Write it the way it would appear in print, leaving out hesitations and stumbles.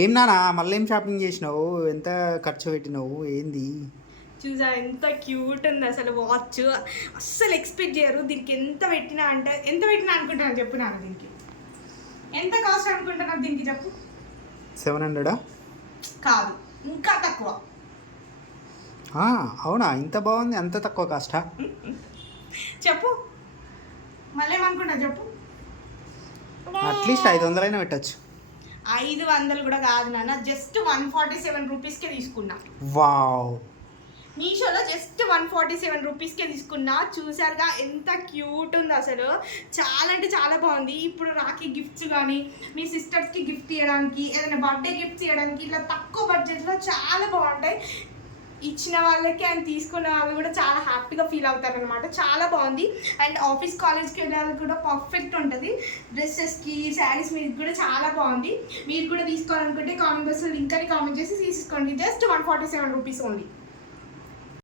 ఏం నానా మళ్ళీ ఏం షాపింగ్ చేసినావు? ఎంత ఖర్చు పెట్టినావు? ఏంది? చూసా ఎంత క్యూట్ ఉంది అసలు వాచ్. అస్సలు ఎక్స్పెక్ట్ చేయరు దీనికి ఎంత పెట్టినా అంటే. ఎంత పెట్టినా అనుకుంటున్నాను చెప్పు నాకు. దీనికి ఎంత కాస్ట్ అనుకుంటున్నావు దీనికి చెప్పు. 700 కాదు, ఇంకా తక్కువ. అవునా? ఇంత బాగుంది, అంత తక్కువ కాస్టా? చెప్పు, మళ్ళీ ఏమనుకుంటా చెప్పు. అట్లీస్ట్ 500 అయినా పెట్టచ్చు. 500 కూడా కాదు నాన్న, జస్ట్ 147 రూపీస్కే తీసుకున్నా. వావ్, మీషోలో జస్ట్ 147 రూపీస్కే తీసుకున్నా. చూసారుగా ఎంత క్యూట్ ఉంది అసలు. చాలా అంటే చాలా బాగుంది. ఇప్పుడు రాఖీ గిఫ్ట్స్ కానీ, మీ సిస్టర్స్కి గిఫ్ట్ ఇవ్వడానికి, ఏదైనా బర్త్డే గిఫ్ట్స్ ఇవ్వడానికి ఇట్లా తక్కువ బడ్జెట్లో చాలా బాగుంటాయి. ఇచ్చిన వాళ్ళకి అండ్ తీసుకున్న వాళ్ళు కూడా చాలా హ్యాపీగా ఫీల్ అవుతారు అనమాట. చాలా బాగుంది. అండ్ ఆఫీస్ కాలేజ్కి వెళ్ళడానికి కూడా పర్ఫెక్ట్ ఉంటుంది. డ్రెస్సెస్కి, శారీస్ మీద కూడా చాలా బాగుంది. మీరు కూడా తీసుకోవాలనుకుంటే కామెంట్ బాక్స్లో లింక్ అని కామెంట్ చేసి తీసుకోండి. Just 147 rupees only.